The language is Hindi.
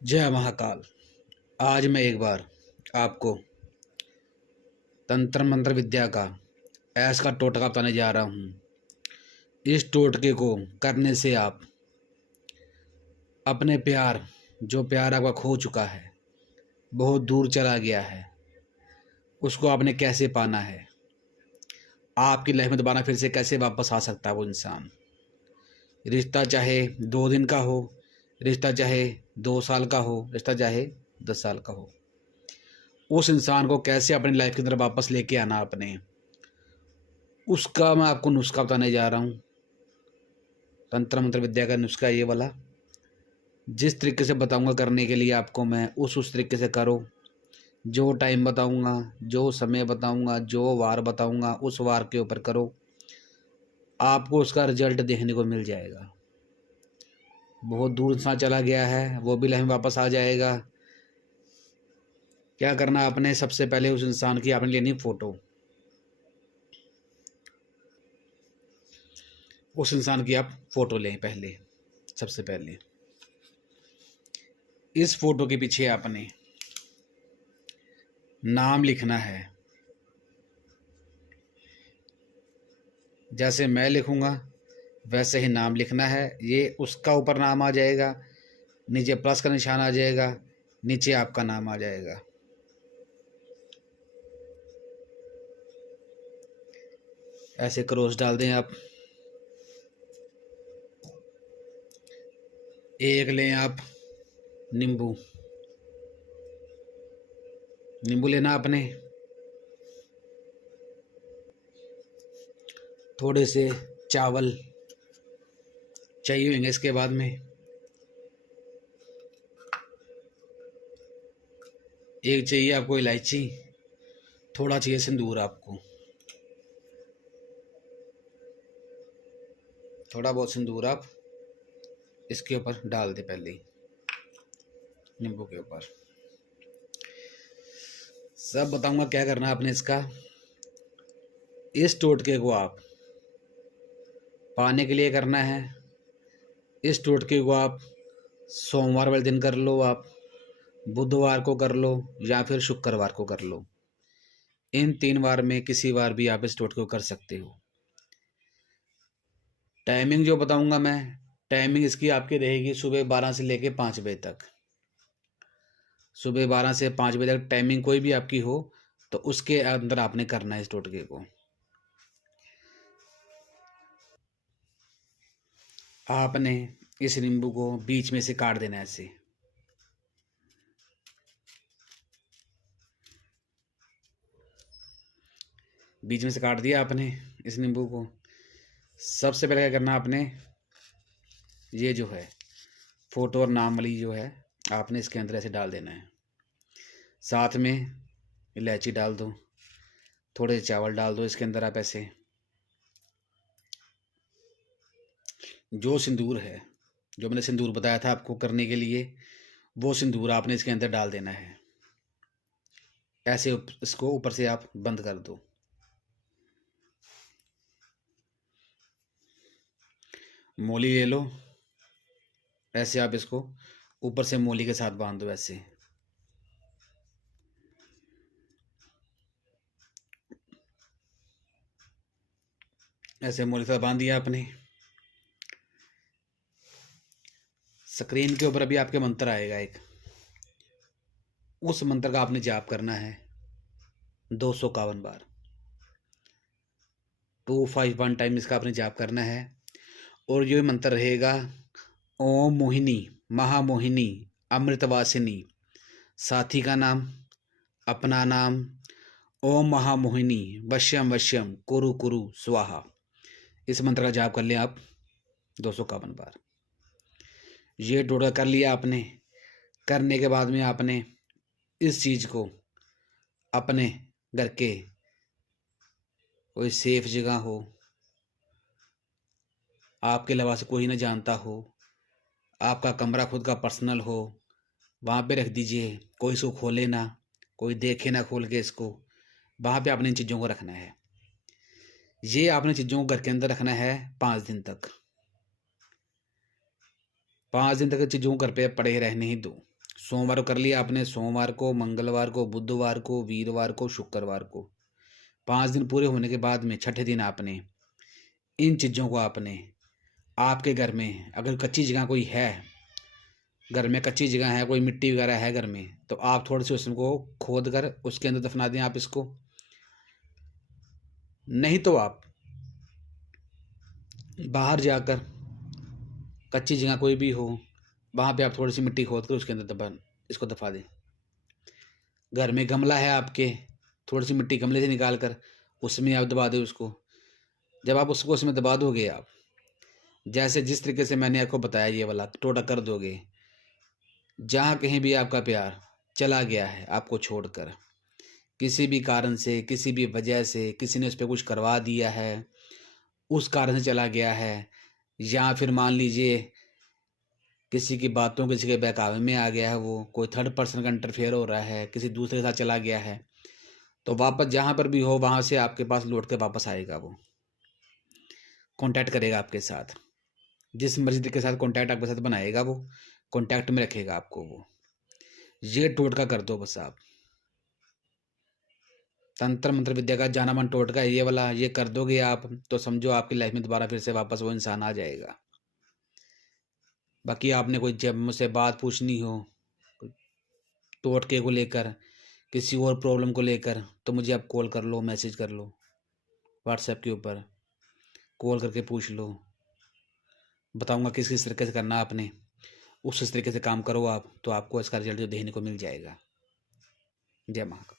जय महाकाल। आज मैं एक बार आपको तंत्र मंत्र विद्या का ऐसा टोटका बताने जा रहा हूँ। इस टोटके को करने से आप अपने प्यार, जो प्यार आपका खो चुका है, बहुत दूर चला गया है, उसको आपने कैसे पाना है, आपकी लाइफ में दोबारा फिर से कैसे वापस आ सकता है वो इंसान। रिश्ता चाहे 2 दिन का हो, रिश्ता चाहे 2 साल का हो, रिश्ता चाहे 10 साल का हो, उस इंसान को कैसे अपनी लाइफ की तरफ वापस लेके आना अपने, उसका मैं आपको नुस्खा बताने जा रहा हूँ। तंत्र मंत्र विद्या का नुस्खा ये वाला, जिस तरीके से बताऊंगा करने के लिए आपको मैं, उस तरीके से करो। जो टाइम बताऊंगा, जो समय बताऊंगा, जो वार बताऊंगा, उस वार के ऊपर करो, आपको उसका रिजल्ट देखने को मिल जाएगा। बहुत दूर इंसान चला गया है, वो भी लाइफ में वापस आ जाएगा। क्या करना आपने, सबसे पहले उस इंसान की आपने लेनी फ़ोटो। उस इंसान की आप फ़ोटो लें पहले, सबसे पहले। इस फ़ोटो के पीछे आपने नाम लिखना है। जैसे मैं लिखूंगा वैसे ही नाम लिखना है। ये उसका ऊपर नाम आ जाएगा, नीचे प्लस का निशान आ जाएगा, नीचे आपका नाम आ जाएगा। ऐसे क्रॉस डाल दें आप। एक लें आप नींबू, नींबू लेना आपने। थोड़े से चावल चाहिए होंगे इसके बाद में। एक चाहिए आपको इलायची, थोड़ा चाहिए सिंदूर आपको, थोड़ा बहुत सिंदूर आप इसके ऊपर डाल दे पहले ही, नींबू के ऊपर। सब बताऊंगा क्या करना है आपने इसका। इस टोटके को आप पाने के लिए करना है। इस टोटके को आप सोमवार वाले दिन कर लो, आप बुधवार को कर लो, या फिर शुक्रवार को कर लो। इन 3 बार में किसी बार भी आप इस टोटके को कर सकते हो। टाइमिंग जो बताऊंगा मैं, टाइमिंग इसकी आपकी रहेगी सुबह 12 से लेके 5 बजे तक। सुबह 12 से 5 बजे तक टाइमिंग कोई भी आपकी हो, तो उसके अंदर आपने करना है इस टोटके को। आपने इस नींबू को बीच में से काट देना है ऐसे। बीच में से काट दिया आपने इस नींबू को। सबसे पहले क्या करना आपने, ये जो है फोटो और नाम वाली जो है, आपने इसके अंदर ऐसे डाल देना है। साथ में इलायची डाल दो, थोड़े चावल डाल दो इसके अंदर आप ऐसे। जो सिंदूर है, जो मैंने सिंदूर बताया था आपको करने के लिए, वो सिंदूर आपने इसके अंदर डाल देना है ऐसे। इसको ऊपर से आप बंद कर दो। मोली ले लो, ऐसे आप इसको ऊपर से मोली के साथ बांध दो ऐसे। ऐसे मोली के साथ बांध दिया आपने। स्क्रीन के ऊपर अभी आपके मंत्र आएगा एक, उस मंत्र का आपने जाप करना है 251 बार। 251 टाइम इसका आपने जाप करना है। और ये मंत्र रहेगा, ओम मोहिनी महामोहिनी अमृतवासिनी। साथी का नाम, अपना नाम, ओम महामोहिनी वश्यम वश्यम कुरु कुरु स्वाहा। इस मंत्र का जाप कर लिया आप 251 बार। ये टोटका कर लिया आपने। करने के बाद में आपने इस चीज़ को अपने घर के कोई सेफ जगह हो, आपके अलावा से कोई ना जानता हो, आपका कमरा खुद का पर्सनल हो, वहाँ पे रख दीजिए। कोई इसको खोले ना, कोई देखे ना खोल के इसको। वहाँ पे आपने इन चीज़ों को रखना है। ये आपने चीज़ों को घर के अंदर रखना है 5 दिन तक। 5 दिन तक चीज़ों को घर पे पड़े रहने ही दो। सोमवार को कर लिया आपने, सोमवार को, मंगलवार को, बुधवार को, वीरवार को, शुक्रवार को, 5 दिन पूरे होने के बाद में छठे दिन आपने इन चीज़ों को आपने आपके घर में, अगर कच्ची जगह कोई है, घर में कच्ची जगह है, कोई मिट्टी वगैरह है घर में, तो आप थोड़ी सी उसको खोद कर उसके अंदर दफना दें आप इसको। नहीं तो आप बाहर जाकर कच्ची जगह कोई भी हो, वहाँ पे आप थोड़ी सी मिट्टी खोद कर उसके अंदर इसको दफा दें। घर में गमला है आपके, थोड़ी सी मिट्टी गमले से निकाल कर उसमें आप दबा दें उसको। जब आप उसको उसमें दबा दोगे, आप जैसे जिस तरीके से मैंने आपको बताया ये वाला टोटा कर दोगे, जहाँ कहीं भी आपका प्यार चला गया है आपको छोड़कर, किसी भी कारण से, किसी भी वजह से, किसी ने उस पर कुछ करवा दिया है, उस कारण से चला गया है, या फिर मान लीजिए किसी की बातों, किसी के बहकावे में आ गया है, वो कोई थर्ड पर्सन का इंटरफेयर हो रहा है, किसी दूसरे के साथ चला गया है, तो वापस जहाँ पर भी हो वहाँ से आपके पास लौट के वापस आएगा, वो कांटेक्ट करेगा आपके साथ, जिस मर्जी के साथ कांटेक्ट आपके साथ बनाएगा वो कांटेक्ट में रखेगा आपको। वो ये टोटका कर दो बस आप, तंत्र मंत्र विद्या का जाना मन टोटका ये वाला, ये कर दोगे आप तो समझो आपकी लाइफ में दोबारा फिर से वापस वो इंसान आ जाएगा। बाकी आपने कोई जब मुझसे बात पूछनी हो टोटके को लेकर, किसी और प्रॉब्लम को लेकर, तो मुझे आप कॉल कर लो, मैसेज कर लो, व्हाट्सएप के ऊपर कॉल करके पूछ लो, बताऊंगा किस किस तरीके से करना आपने, उस तरीके से काम करो आप, तो आपको इसका रिजल्ट देखने को मिल जाएगा। जय महाकाल।